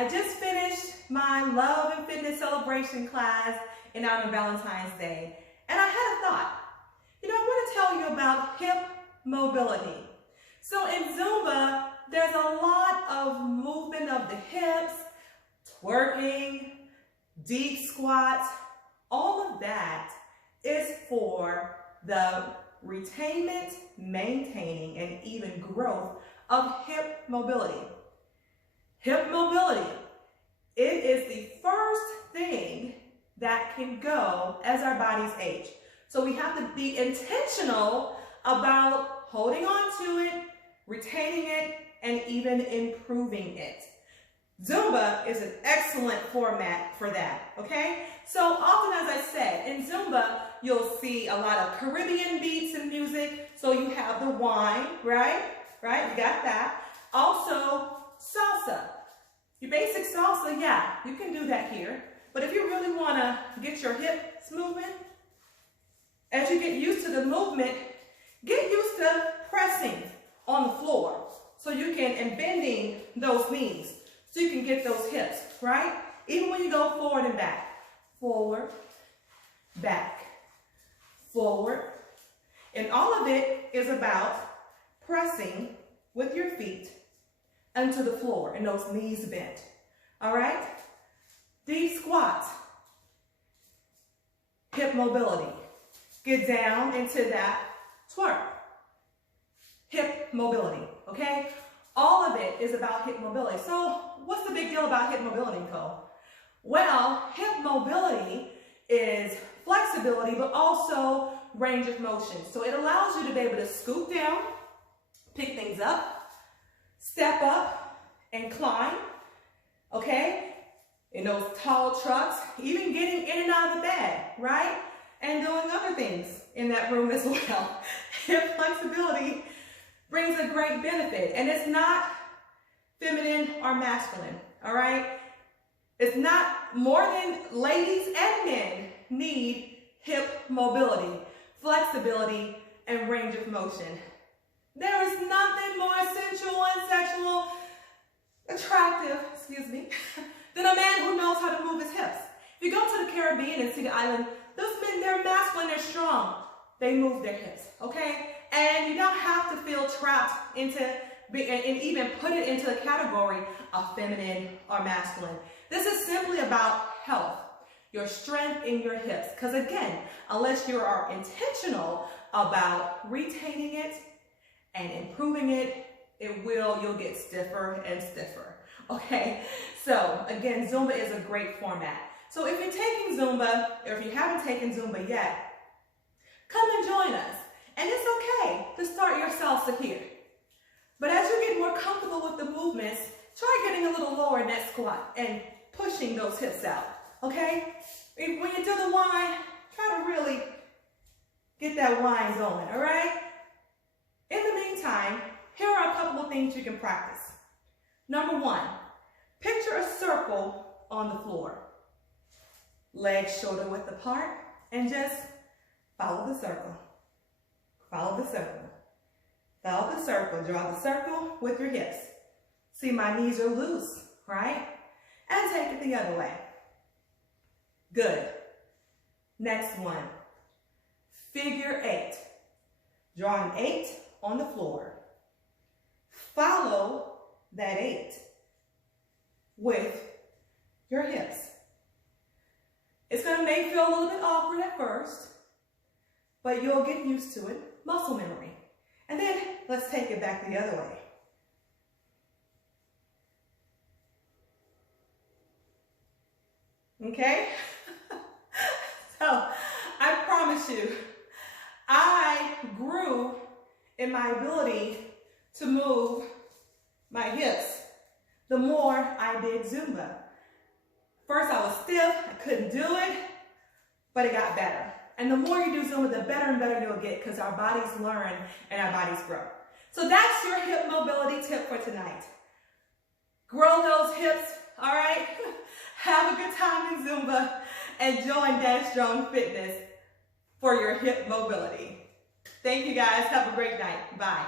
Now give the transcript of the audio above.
I just finished my love and fitness celebration class in honor of Valentine's Day, and I had a thought. I want to tell you about hip mobility. So in Zumba, there's a lot of movement of the hips, twerking, deep squats. All of that is for the retainment, maintaining, and even growth of hip mobility. Hip mobility, it is the first thing that can go as our bodies age. So we have to be intentional about holding on to it, retaining it, and even improving it. Zumba is an excellent format for that, okay? So often, as I said, in Zumba, you'll see a lot of Caribbean beats and music. So you have the wine, right? You got that. Also, salsa. Your basic salsa, yeah, you can do that here. But if you really want to get your hips moving, as you get used to the movement, get used to pressing on the floor so you can, and bending those knees so you can get those hips, right? Even when you go forward and back. Forward, back, forward. And all of it is about pressing with your feet onto the floor and those knees bent, all right? Deep squat, hip mobility. Get down into that twerk, hip mobility, okay? All of it is about hip mobility. So what's the big deal about hip mobility, Nicole? Well, hip mobility is flexibility, but also range of motion. So it allows you to be able to scoot down, pick things up, step up, and climb, okay? In those tall trucks, even getting in and out of the bed, right? And doing other things in that room as well. Hip flexibility brings a great benefit, and it's not feminine or masculine, all right? It's not more than ladies and men need hip mobility, flexibility, and range of motion. There is nothing more sensual and sexual, attractive, than a man who knows how to move his hips. If you go to the Caribbean and see the island, those men, they're masculine, they're strong. They move their hips, okay? And you don't have to feel trapped into, and even put it into the category of feminine or masculine. This is simply about health, your strength in your hips. Because again, unless you are intentional about retaining it and improving it, you'll get stiffer and stiffer, okay? So again, Zumba is a great format. So if you're taking Zumba, or if you haven't taken Zumba yet, come and join us. And it's okay to start your salsa here. But as you get more comfortable with the movements, try getting a little lower in that squat and pushing those hips out, okay? When you do the wine, try to really get that wine going, all right? In the meantime, here are a couple of things you can practice. Number one, picture a circle on the floor. Legs shoulder width apart, and just follow the circle. Follow the circle. Follow the circle. Draw the circle with your hips. See, my knees are loose, right? And take it the other way. Good. Next one. Figure 8. Draw an 8 on the floor. Follow that 8 with your hips. It's going to make feel a little bit awkward at first, but you'll get used to it. Muscle memory. And then let's take it back the other way. Okay? So I promise you, I grew in my ability to move my hips the more I did Zumba. First I was stiff, I couldn't do it, but it got better. And the more you do Zumba, the better and better you'll get, because our bodies learn and our bodies grow. So that's your hip mobility tip for tonight. Grow those hips, all right? Have a good time in Zumba and join Dash Strong Fitness for your hip mobility. Thank you guys. Have a great night. Bye.